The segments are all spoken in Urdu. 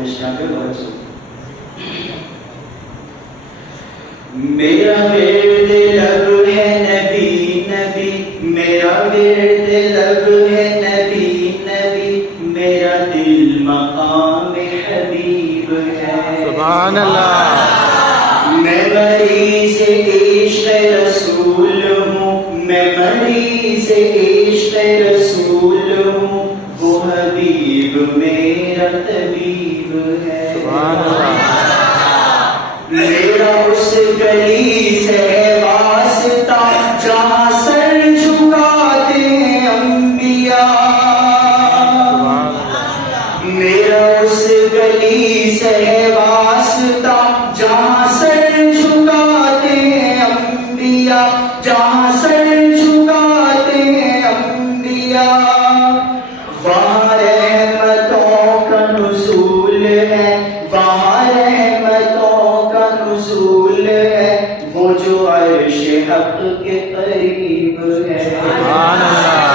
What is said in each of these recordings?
مشنا پہ بہت میرا ورد لب ہے نبی نبی، میرا ورد لب ہے نبی نبی، میرا دل مقام حبیب ہے. سبحان اللہ. میں مریض عشق رسول ہوں، میں مریض عشق رسول ہوں، وہ حبیب میرا طبیب ہے. سبحان اللہ. میرا اس گلی سے ہے واسطہ جہاں سر جھکاتے ہیں انبیاء. میرا اس گلی سے ہے واسطہ جہاں سر جھکاتے ہیں انبیاء، جہاں سر جھکاتے ہیں انبیاء. وہاں رحمتوں کا نزول ہے، وہاں رحمتوں کا نزول ہے، وہ جو عرش حق کے قریب ہے. سبحان اللہ.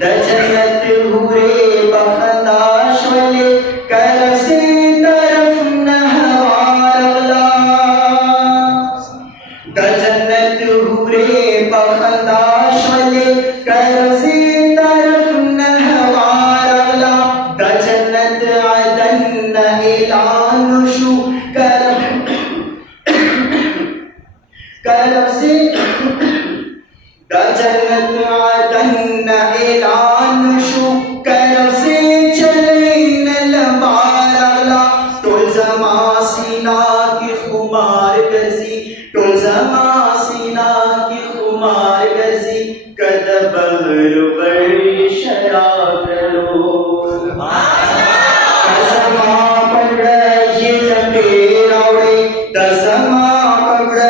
دجنت ہورے بخنداش والے کرم سے طرف نہوار اغلا. دجنت ہورے بخنداش والے کرم سے طرف نہوار اغلا. دجنت عدن اعلان شو کرم سے دجنت عدن اعلان شو کرم سے چلین لبار اغلا. ٹول زمان سینہ کی خمار گرزی، ٹول زمان سینہ کی خمار گرزی، کد بغر بر شراب لو. دزمان پکڑ یہ لمبے راوڑے، دزمان پکڑ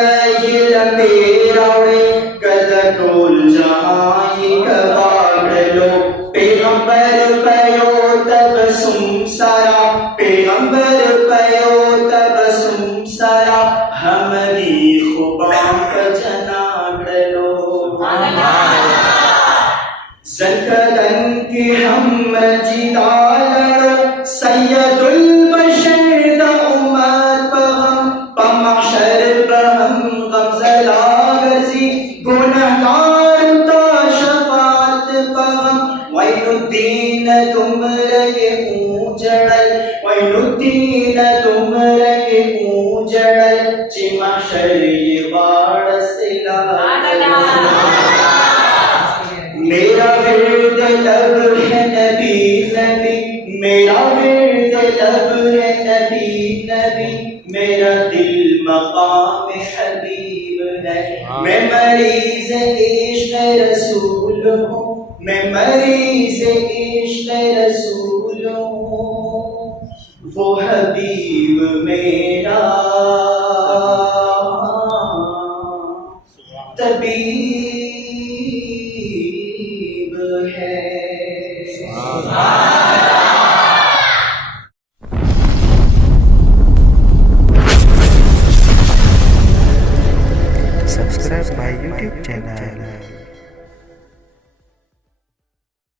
یہ لمبے راوڑے، کد ٹول جہاں یہ کباڑ لو. پیغمبر پیو تبسم سارا، پیغمبر پیو تبسم سارا، ہماری خوباں کا جناگڑ لو. زکدن کی ہم جدا لڑو، سید البشر دا امت پغم، پمحشر بہم غمزلہ غرزی، گنہگار تا شفاعت پغم. وعین الدین تم رہے اونجڑل، وعین الدین تم رہے اونجڑل، چی محشر یہ واڑ سلا. میرا ورد لب ہے نبی نبی، میرا ورد لب ہے نبی نبی، میرا دل مقام حبیب ہے. میں مریض عشق رسول ہوں، میں مریض عشق رسول ہوں، وہ حبیب میرا طبیب ہے. Subscribe my YouTube channel.